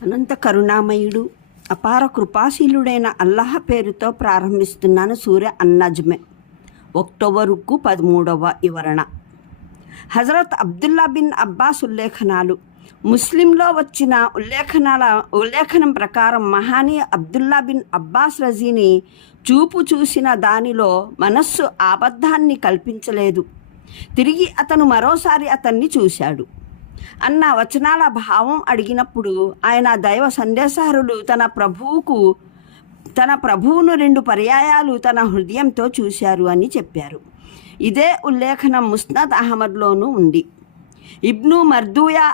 అనంత కరుణామయుడు అపార కృపాశీలుడైన అల్లాహ్ పేరుతో ప్రారంభిస్తున్నాను. సూర్య అన్నజ్మే అక్టోబరుకు 13వ వివరణ. హజరత్ అబ్దుల్లా బిన్ అబ్బాస్ ఉల్లేఖనాలు. ముస్లింలో వచ్చిన ఉల్లేఖనం ప్రకారం మహానీయ అబ్దుల్లా బిన్ అబ్బాస్ రజీని చూసిన దానిలో మనస్సు ఆబద్ధాన్ని కల్పించలేదు. తిరిగి అతను మరోసారి అతన్ని చూశాడు అన్న వచనాల భావం అడిగినప్పుడు ఆయన దైవ సందేశహరులు తన ప్రభువును 2 పర్యాయాలు తన హృదయంతో చూశారు అని చెప్పారు. ఇదే ఉల్లేఖనం ముస్నద్ అహ్మద్లోనూ ఉంది. ఇబ్ను మర్దూయా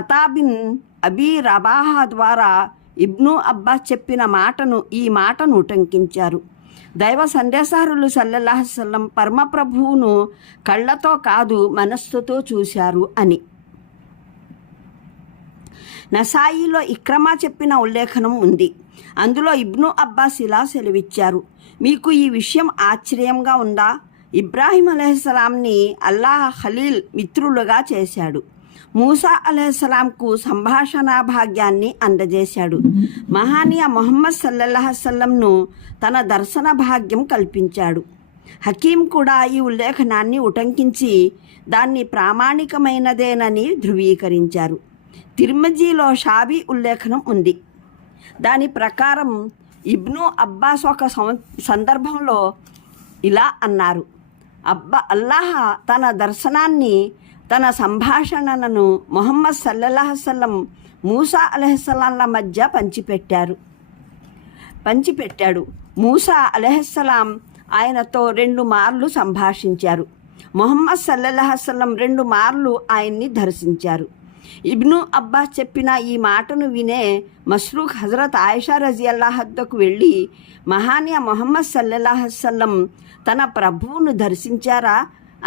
అతాబిన్ అబీ రబాహా ద్వారా ఇబ్ను అబ్బాస్ చెప్పిన ఈ మాటను ఉటంకించారు. దైవ సందేశహరులు సల్లల్లాహు అలైహి వసల్లం పరమప్రభువును కళ్ళతో కాదు మనస్సుతో చూశారు అని. నసాయిలో ఇక్రమా చెప్పిన ఉల్లేఖనం ఉంది. అందులో ఇబ్ను అబ్బాస్ ఇలా సెలవిచ్చారు: మీకు ఈ విషయం ఆశ్చర్యంగా ఉందా? ఇబ్రాహీం అలైహిస్సలాంని అల్లాహ్ ఖలీల్ మిత్రులుగా చేశాడు. మూసా అలైహిస్సలాంకు సంభాషణా భాగ్యాన్ని అందజేశాడు. మహానీయ ముహమ్మద్ సల్లల్లాహు అలైహి వసల్లంను తన దర్శన భాగ్యం కల్పించాడు. హకీం కూడా ఈ ఉల్లేఖనాన్ని ఉటంకించి దాన్ని ప్రామాణికమైనదేనని ధృవీకరించారు. తిర్మిజీలో షాబీ ఉల్లేఖనం ఉంది. దాని ప్రకారం ఇబ్ను అబ్బాస్ ఒక సందర్భంలో ఇలా అన్నారు: అల్లాహ్ తన దర్శనాన్ని, తన సంభాషణలను ముహమ్మద్ సల్లల్లాహు అలైహి వసల్లం మూసా అలైహిస్సలాంల మధ్య పంచిపెట్టాడు. మూసా అలైహిస్సలాం ఆయనతో 2 మార్లు సంభాషించారు. ముహమ్మద్ సల్లల్లాహు అలైహి వసల్లం 2 మార్లు ఆయన్ని దర్శించారు. ఇబ్ను అబ్బాస్ చెప్పిన ఈ మాటను వినే మస్రూక్ హజరత్ ఆయిషా రజియల్లాహు వద్దకు వెళ్ళి, మహానీయ ముహమ్మద్ సల్లల్లాహు అలైహి వసల్లం తన ప్రభువును దర్శించారా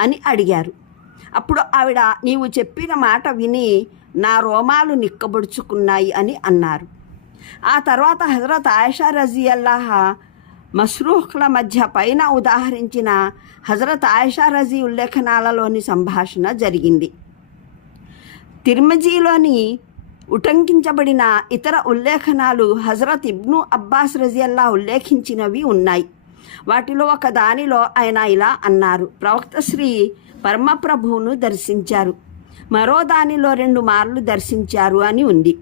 అని అడిగారు. అప్పుడు ఆవిడ, నీవు చెప్పిన మాట విని నా రోమాలు నిక్కబొడుచుకున్నాయి అని అన్నారు. ఆ తర్వాత హజరత్ ఆయిషా రజియల్లాహు మస్రూఖ్ల మధ్య పైన ఉదాహరించిన హజరత్ ఆయిషా రజీ ఉల్లేఖనాలలోని సంభాషణ జరిగింది. తిర్మిజీలోని ఉటంకించబడిన ఇతర ఉల్లేఖనాలు హజరత్ ఇబ్ను అబ్బాస్ రజియల్లాహు ఉల్లేఖించినవి ఉన్నాయి. వాటిలో ఒక దానిలో ఆయన ఇలా అన్నారు: ప్రవక్త శ్రీ పరమప్రభువును దర్శించారు. మరో దానిలో 2 మార్లు దర్శించారు అని ఉంది.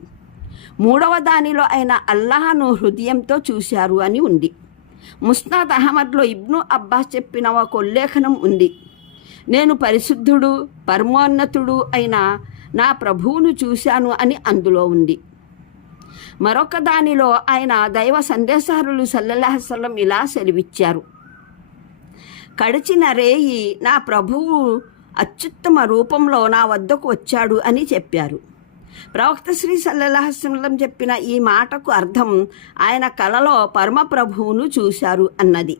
3వ దానిలో ఆయన అల్లాహను హృదయంతో చూశారు అని ఉంది. ముస్నద్ అహ్మద్లో ఇబ్ను అబ్బాస్ చెప్పిన ఒక ఉల్లేఖనం ఉంది: నేను పరిశుద్ధుడు పరమోన్నతుడు అయిన నా ప్రభువును చూశాను అని అందులో ఉంది. మరొక దానిలో ఆయన దైవ సందేశహరులు సల్లల్లాహు అలైహి వసల్లం ఇలా సెలవిచ్చారు: కడిచిన రేయి నా ప్రభువు అత్యుత్తమ రూపంలో నా వద్దకు వచ్చాడు అని చెప్పారు. ప్రవక్త శ్రీ సల్లల్లాహు అలైహి వసల్లం చెప్పిన ఈ మాటకు అర్థం ఆయన కలలో పరమప్రభువును చూశారు అన్నది.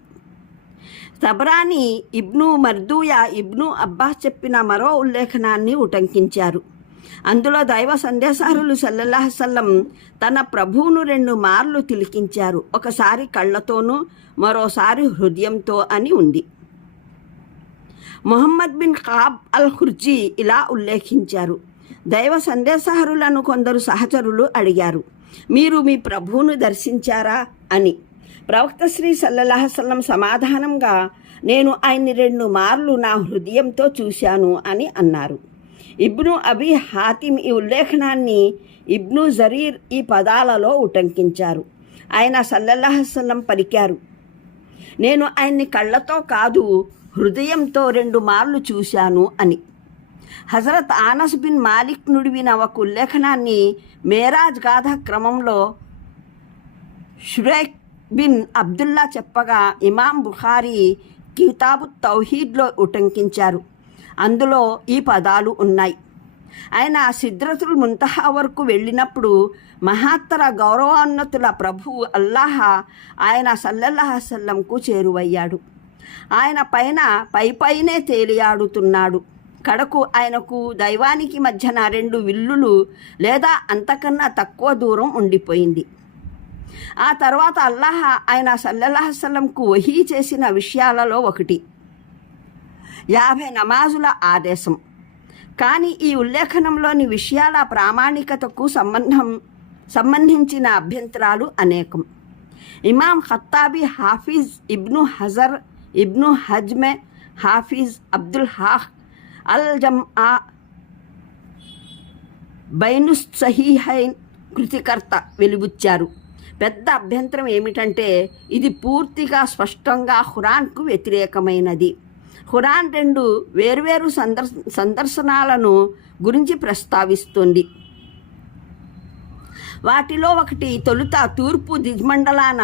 తబరాని ఇబ్ను మర్దూయా ఇబ్ను అబ్బాస్ చెప్పిన మరో ఉల్లేఖనాన్ని ఉటంకించారు. అందులో దైవ సందేశహరులు సల్లల్లాహు అలైహి వసల్లం తన ప్రభువును 2 మార్లు తిలకించారు, ఒకసారి కళ్ళతోనూ మరోసారి హృదయంతో అని ఉంది. ముహమ్మద్ బిన్ కాబ్ అల్ ఖుర్జీ ఇలా ఉల్లేఖించారు: దైవ సందేశహరులను కొందరు సహచరులు అడిగారు, మీరు మీ ప్రభువును దర్శించారా అని. ప్రవక్త శ్రీ సల్లల్లాహు అలైహి వసల్లం సమాధానంగా, నేను ఆయన్ని 2 మార్లు నా హృదయంతో చూశాను అని అన్నారు. ఇబ్ను అబీ హాతిమ్ ఈ ఉల్లేఖనాన్ని ఇబ్ను జరీర్ ఈ పదాలలో ఉటంకించారు. ఆయన సల్లల్లాహు అలైహి వసల్లం పలికారు, నేను ఆయన్ని కళ్ళతో కాదు హృదయంతో 2 మార్లు చూశాను అని. హజరత్ ఆనస్ బిన్ మాలిక్ నుడివిన ఒక ఉల్లేఖనాన్ని మేరాజ్ గాథ క్రమంలో షురైక్ బిన్ అబ్దుల్లా చెప్పగా ఇమాం బుఖారీ కితాబు తౌహీద్లో ఉటంకించారు. అందులో ఈ పదాలు ఉన్నాయి: ఆయన సిద్రతుల్ ముంతహా వరకు వెళ్ళినప్పుడు మహత్తర గౌరవోన్నతుల ప్రభువు అల్లాహ్ ఆయన సల్లల్లాహు అలైహి వసల్లంకు చేరువయ్యాడు. ఆయన పైనే తేలియాడుతున్నాడు. కడకు ఆయనకు దైవానికి మధ్యన 2 విల్లులు లేదా అంతకన్నా తక్కువ దూరం ఉండిపోయింది. ఆ తర్వాత అల్లాహ్ ఆయన సల్లల్లాహు అలైహి వసల్లంకు వహీ చేసిన విషయాలలో ఒకటి 50 నమాజుల ఆదేశం. కానీ ఈ ఉల్లేఖనంలోని విషయాల ప్రామాణికతకు సంబంధం సంబంధించిన అభ్యంతరాలు అనేకం. ఇమాం ఖత్తాబీ, హాఫీజ్ ఇబ్ను హజర్, ఇబ్ను హజ్మె, హాఫీజ్ అబ్దుల్ హాక్ అల్ జమ్ఆ, బైనుస్ సహీహైన్ కృతికర్త వెలుబుచ్చారు. పెద్ద అభ్యంతరం ఏమిటంటే ఇది పూర్తిగా స్పష్టంగా ఖురాన్కు వ్యతిరేకమైనది. ఖురాన్ 2 వేర్వేరు సందర్శనాలను గురించి ప్రస్తావిస్తుంది. వాటిలో ఒకటి తొలుత తూర్పు దిగ్మండలాన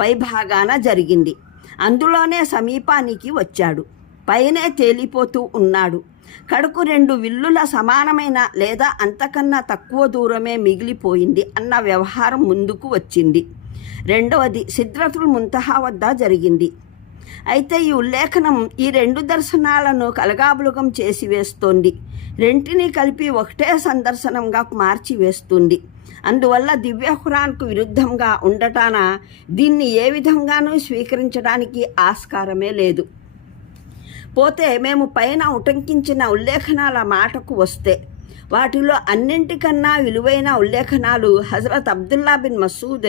పైభాగాన జరిగింది. అందులోనే సమీపానికి వచ్చాడు. పైనే తేలిపోతూ ఉన్నాడు. కడుకు 2 విల్లుల సమానమైన లేదా అంతకన్నా తక్కువ దూరమే మిగిలిపోయింది అన్న వ్యవహారం ముందుకు వచ్చింది. రెండవది సిద్రతుల్ ముంతహా వద్ద జరిగింది. అయితే ఈ ఉల్లేఖనం ఈ 2 దర్శనాలను కలగాబులగం చేసి వేస్తోంది. రెంటిని కలిపి ఒకటే సందర్శనంగా మార్చివేస్తుంది. అందువల్ల దివ్య ఖురాన్కు విరుద్ధంగా ఉండటాన దీన్ని ఏ విధంగానూ స్వీకరించడానికి ఆస్కారమే లేదు. పోతే మేము పైన ఉటంకించిన ఉల్లేఖనాల మాటకు వస్తే, వాటిలో అన్నింటికన్నా విలువైన ఉల్లేఖనాలు హజరత్ అబ్దుల్లా బిన్ మసూద్,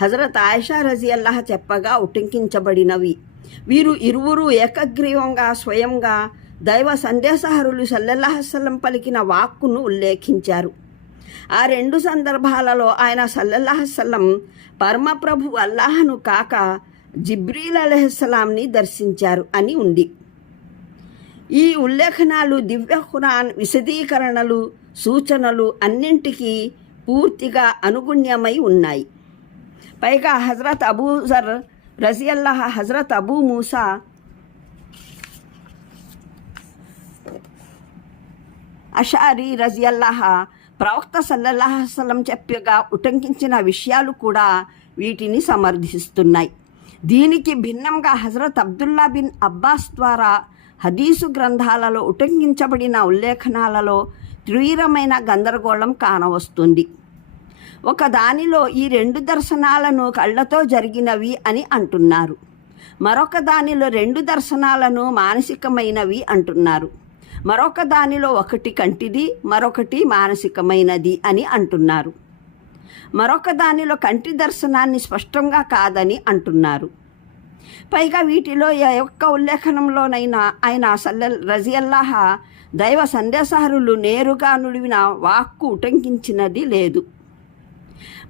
హజరత్ ఆయిషా రజియల్లాహ్ చెప్పగా ఉటంకించబడినవి. వీరు ఇరువురు ఏకగ్రీవంగా స్వయంగా దైవ సందేశహరులు సల్లల్లాహు అలైహి వసల్లం పలికిన వాక్కును ఉల్లేఖించారు. ఆ 2 సందర్భాలలో ఆయన సల్లల్లాహు అలైహి వసల్లం పరమప్రభు అల్లాహను కాక జిబ్రీల్ అలైహిస్సలాంని దర్శించారు అని ఉంది. ఈ ఉల్లేఖనాలు దివ్య ఖురాన్ విశదీకరణలు, సూచనలు అన్నింటికీ పూర్తిగా అనుగుణ్యమై ఉన్నాయి. పైగా హజరత్ అబూ జర్ రజియల్లాహ్, హజరత్ అబూ మూసా అషారీ రజియల్లాహ్ ప్రవక్త సల్లల్లాహు అలైహి వసల్లం చెప్పగా ఉటంకించిన విషయాలు కూడా వీటిని సమర్థిస్తున్నాయి. దీనికి భిన్నంగా హజరత్ అబ్దుల్లా బిన్ అబ్బాస్ ద్వారా హదీసు గ్రంథాలలో ఉటంకించబడిన ఉల్లేఖనాలలో తీవ్రమైన గందరగోళం కానవస్తుంది. ఒక దానిలో ఈ 2 దర్శనాలను కళ్ళతో జరిగినవి అని అంటున్నారు. మరొక దానిలో 2 దర్శనాలను మానసికమైనవి అంటున్నారు. మరొక దానిలో ఒకటి కంటిది, మరొకటి మానసికమైనది అని అంటున్నారు. మరొక దానిలో కంటి దర్శనాన్ని స్పష్టంగా కాదని అంటున్నారు. పైగా వీటిలో ఏ ఒక్క ఉల్లేఖనంలోనైనా ఆయన రజియల్లాహ్ దైవ సందేశహరులు నేరుగా నుడివిన వాక్కు ఉటంకించినది లేదు.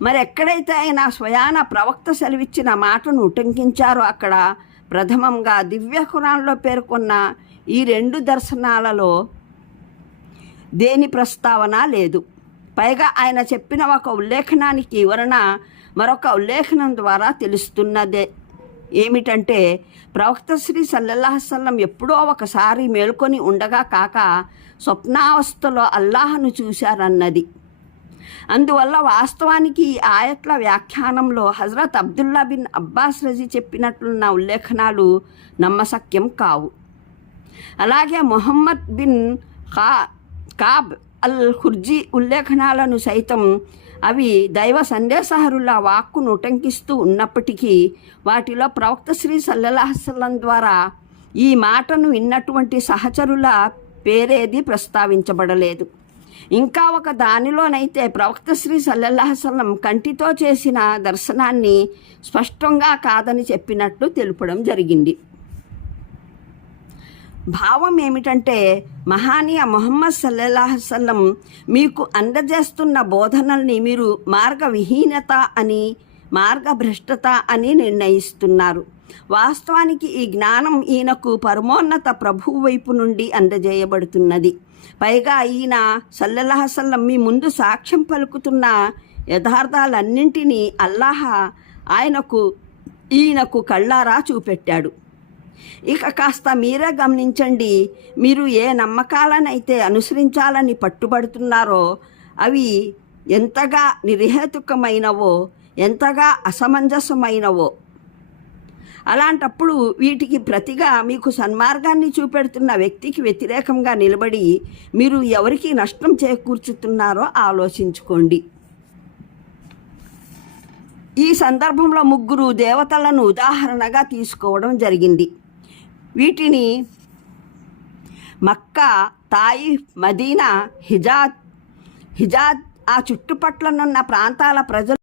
మరి ఎక్కడైతే ఆయన స్వయాన ప్రవక్త సెలవిచ్చిన మాటను ఉటంకించారో అక్కడ ప్రథమంగా దివ్య ఖురాన్లో పేర్కొన్న ఈ 2 దర్శనాలలో దేని ప్రస్తావన లేదు. పైగా ఆయన చెప్పిన ఒక ఉల్లేఖనానికి వివరణ మరొక ఉల్లేఖనం ద్వారా తెలుస్తున్నదే ఏమిటంటే, ప్రవక్త శ్రీ సల్లల్లాహు అలైహి వసల్లం ఎప్పుడో ఒకసారి మేల్కొని ఉండగా కాక స్వప్నావస్థలో అల్లాహను చూశారన్నది. అందువల్ల వాస్తవానికి ఈ ఆయట్ల వ్యాఖ్యానంలో హజరత్ అబ్దుల్లా బిన్ అబ్బాస్ రజీ చెప్పినట్లున్న ఉల్లేఖనాలు నమ్మశక్యం కావు. అలాగే Muhammad bin Kab al Qurazi ఉల్లేఖనాలను సైతం అవి దైవ సందేశహరుల వాక్కును ఉటంకిస్తూ ఉన్నప్పటికీ వాటిలో ప్రవక్త శ్రీ సల్లల్లాహు అలైహి వసల్లం ద్వారా ఈ మాటను విన్నటువంటి సహచరుల పేరేది ప్రస్తావించబడలేదు. ఇంకా ఒక దానిలోనైతే ప్రవక్త శ్రీ సల్లల్లాహు అలైహి వసల్లం కంటితో చేసిన దర్శనాన్ని స్పష్టంగా కాదని చెప్పినట్టు తెలుపడం జరిగింది. భావం ఏమిటంటే, మహానీయ ముహమ్మద్ సల్లల్లాహు అలైహి వసల్లం మీకు అందజేస్తున్న బోధనల్ని మీరు మార్గవిహీనత అని, మార్గభ్రష్టత అని నిర్ణయిస్తున్నారు. వాస్తవానికి ఈ జ్ఞానం ఈయనకు పరమోన్నత ప్రభువు వైపు నుండి అందజేయబడుతున్నది. పైగా ఈయన సల్లల్లాహు అలైహి వసల్లం మీ ముందు సాక్ష్యం పలుకుతున్న యథార్థాలన్నింటినీ అల్లాహ్ ఈయనకు కళ్ళారా చూపెట్టాడు. ఇక కాస్త మీరే గమనించండి, మీరు ఏ నమ్మకాలనైతే అనుసరించాలని పట్టుబడుతున్నారో అవి ఎంతగా నిర్హేతుకమైనవో, ఎంతగా అసమంజసమైనవో. అలాంటప్పుడు వీటికి ప్రతిగా మీకు సన్మార్గాన్ని చూపెడుతున్న వ్యక్తికి వ్యతిరేకంగా నిలబడి మీరు ఎవరికి నష్టం చేకూర్చుతున్నారో ఆలోచించుకోండి. ఈ సందర్భంలో 3 దేవతలను ఉదాహరణగా తీసుకోవడం జరిగింది. వీటిని మక్కా, తాయిఫ్, మదీనా, హిజాజ్ ఆ చుట్టుపట్లనున్న ప్రాంతాల ప్రజలు